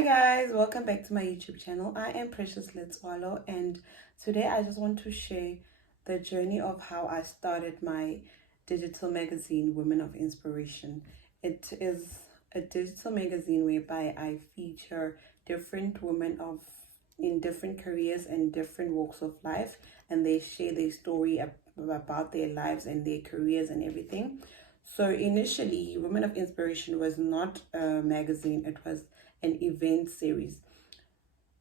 Hi guys, welcome back to my YouTube channel. I am Precious Letswalo, and today I just want to share the journey of how I started my digital magazine, Women of Inspiration. It is a digital magazine whereby I feature different women of in different careers and different walks of life, and they share their story about their lives and their careers and everything. So initially, Women of Inspiration was not a magazine, it was an event series,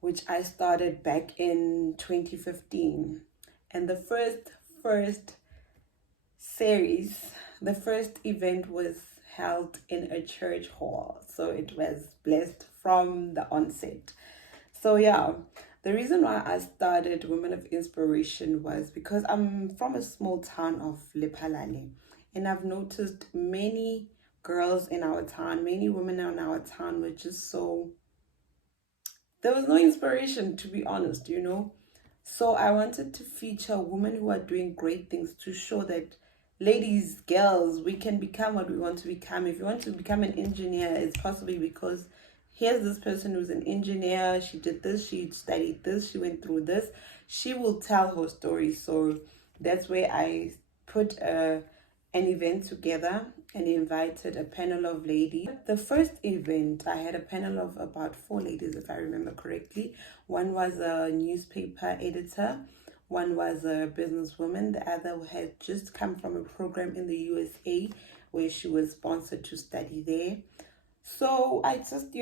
which I started back in 2015. And the first series, the first event was held in a church hall. So it was blessed from the onset. So yeah, the reason why I started Women of Inspiration was because I'm from a small town of Lephalale, and I've noticed many girls in our town, many women in our town were just so, there was no inspiration, to be honest. So I wanted to feature women who are doing great things to show that ladies, girls, we can become what we want to become. If you want to become an engineer, it's possibly because here's this person who's an engineer, she did this, she studied this, she went through this. She will tell her story. So that's where I put an event together and invited a panel of ladies. The first event, I had a panel of about 4 ladies, if I remember correctly. One was a newspaper editor, one was a businesswoman, the other had just come from a program in the USA where she was sponsored to study there. So I just,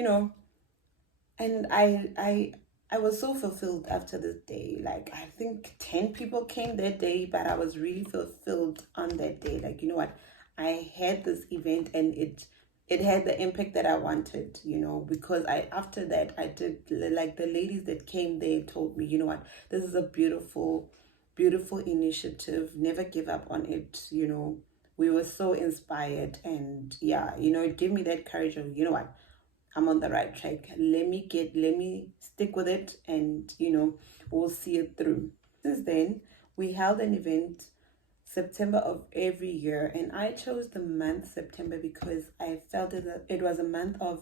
and I was so fulfilled after this day. Like, I think 10 people came that day, but I was really fulfilled on that day. Like, you know what, I had this event and it had the impact that I wanted, because I after that I did, like, the ladies that came, they told me, you know what, this is a beautiful initiative, never give up on it. We were so inspired, and yeah, it gave me that courage of, you know what, I'm on the right track. Let me stick with it, and we'll see it through. Since then, we held an event September of every year, and I chose the month September because I felt it was a month of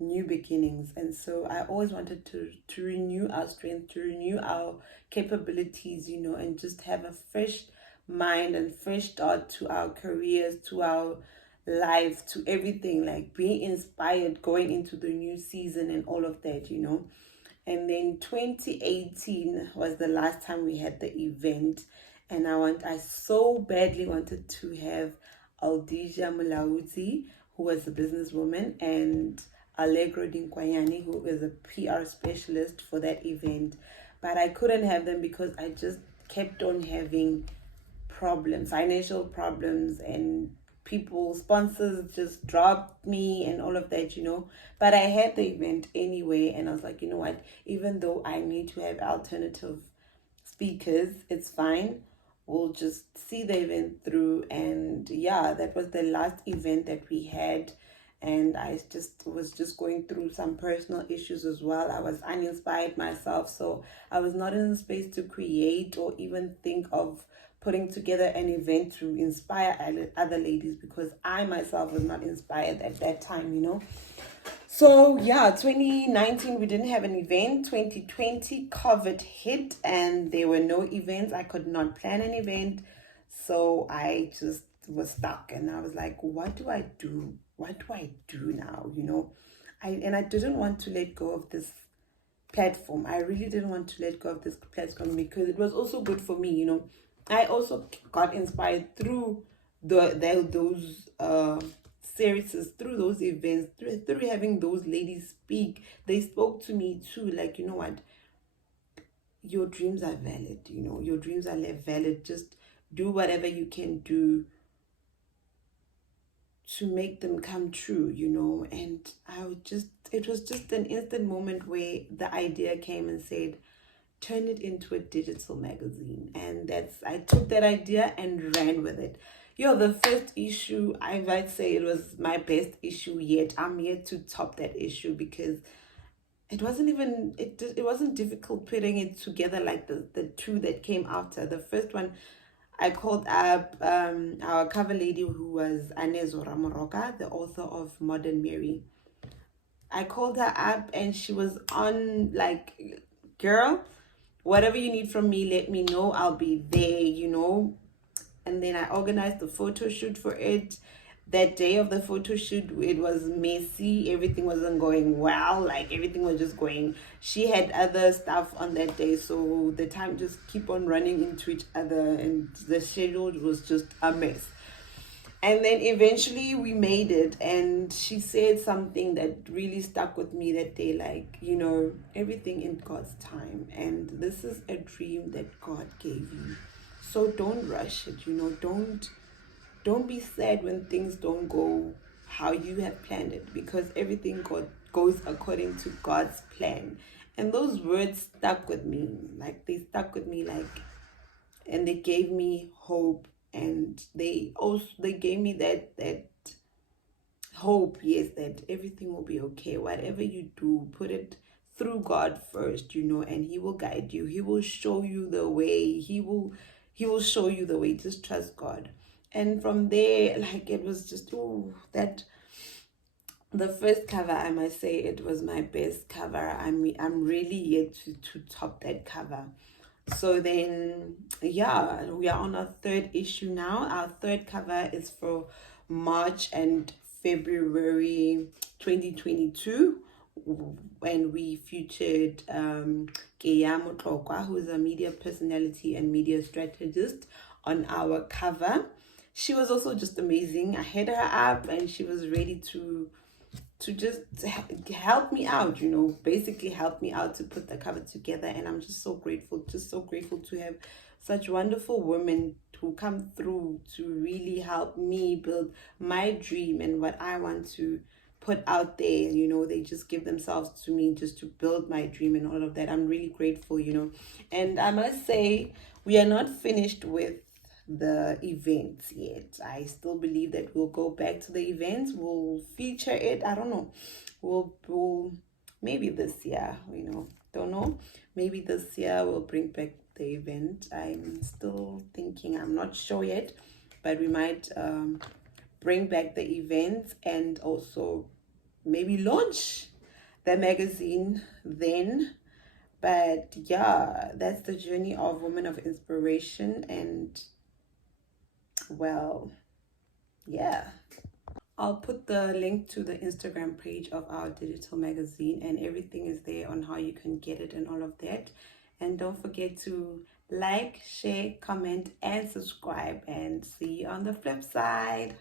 new beginnings, and so I always wanted to renew our strength, to renew our capabilities, and just have a fresh mind and fresh start to our careers, to our life, to everything, like being inspired going into the new season and all of that. And then 2018 was the last time we had the event, and I so badly wanted to have Aldija Mulauzi, who was a businesswoman, and Allegro Dinkwayani, who is a PR specialist for that event. But I couldn't have them because I just kept on having problems, financial problems, and sponsors just dropped me and all of that. But I had the event anyway, and I was like, you know what, even though I need to have alternative speakers, it's fine. We'll just see the event through. And yeah, that was the last event that we had. And I was just going through some personal issues as well. I was uninspired myself, so I was not in the space to create or even think of putting together an event to inspire other ladies, because I myself was not inspired at that time. So yeah, 2019 we didn't have an event. 2020 COVID hit and there were no events. I could not plan an event. So I just was stuck, and I was like, what do I do? What do I do now? I didn't want to let go of this platform. I really didn't want to let go of this platform because it was also good for me. I also got inspired through those series, through those events, through having those ladies speak. They spoke to me too, like, you know what, your dreams are valid. Your dreams are valid. Just do whatever you can do to make them come true. And it was just an instant moment where the idea came and said, turn it into a digital magazine. And I took that idea and ran with it. The first issue, I might say it was my best issue yet. I'm yet to top that issue because it wasn't difficult putting it together like the two that came after. The first one, I called up our cover lady, who was Anezo Ramoroka, the author of Modern Mary. I called her up and she was on, like, girl, whatever you need from me, let me know. I'll be there, you know. And then I organized the photo shoot for it. That day of the photo shoot, it was messy. Everything wasn't going well. Like, everything was just going. She had other stuff on that day, so the time just keep on running into each other, and the schedule was just a mess. And then eventually we made it, and she said something that really stuck with me that day, like, you know, everything in God's time, and this is a dream that God gave you, so don't rush it, you know. Don't be sad when things don't go how you have planned it, because everything goes according to God's plan. And those words stuck with me, like, they stuck with me, like, and they gave me hope, and they gave me that hope, yes, that everything will be okay. Whatever you do, put it through God first, you know, and he will guide you. He will show you the way. He will show you the way. Just trust God. And from there, like, it was just, oh, that the first cover, I must say, it was my best cover. I'm really yet to top that cover. So then, yeah, we are on our third issue now. Our third cover is for March and February 2022, when we featured Keyamo Tlokwa, who is a media personality and media strategist, on our cover. She was also just amazing. I had her up and she was ready to just help me out, you know, basically help me out to put the cover together. And I'm just so grateful to have such wonderful women who come through to really help me build my dream and what I want to put out there. You know, they just give themselves to me just to build my dream and all of that. I'm really grateful, you know. And I must say, we are not finished with the events yet. I still believe that we'll go back to the events. We'll feature it. I don't know. We'll maybe this year, you know, don't know. Maybe this year we'll bring back the event. I'm still thinking. I'm not sure yet, but we might bring back the events and also maybe launch the magazine then. But yeah, that's the journey of Women of Inspiration. And well, yeah. I'll put the link to the Instagram page of our digital magazine, and everything is there on how you can get it and all of that. And don't forget to like, share, comment, and subscribe, and see you on the flip side.